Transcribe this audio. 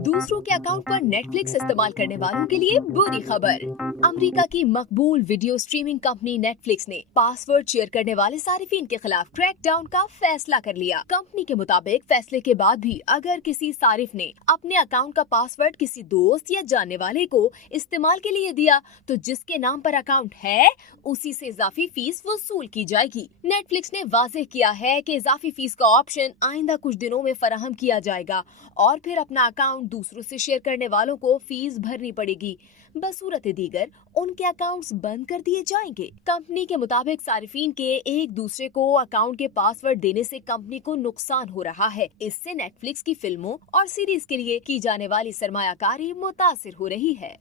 दूसरों के अकाउंट पर नेटफ्लिक्स इस्तेमाल करने वालों के लिए बुरी खबर। अमेरिका की मकबूल वीडियो स्ट्रीमिंग कंपनी नेटफ्लिक्स ने पासवर्ड शेयर करने वाले सारिफिन के खिलाफ क्रैकडाउन का फैसला कर लिया। कंपनी के मुताबिक फैसले के बाद भी अगर किसी सारिफ ने अपने अकाउंट का पासवर्ड किसी दोस्त या जानने वाले को इस्तेमाल के लिए दिया, तो जिसके नाम पर अकाउंट है उसी से इजाफी फीस वसूल की जाएगी। नेटफ्लिक्स ने वाज़ेह किया है कि इजाफी फीस का ऑप्शन आइंदा कुछ दिनों में फराहम किया जाएगा और फिर अपना अकाउंट दूसरों से शेयर करने वालों को फीस भरनी पड़ेगी। बसूरत दीगर उनके अकाउंट्स बंद कर दिए जाएंगे। कंपनी के मुताबिक सारिफीन के एक दूसरे को अकाउंट के पासवर्ड देने से कंपनी को नुकसान हो रहा है। इससे नेटफ्लिक्स की फिल्मों और सीरीज के लिए की जाने वाली सरमायाकारी मुतासिर हो रही है।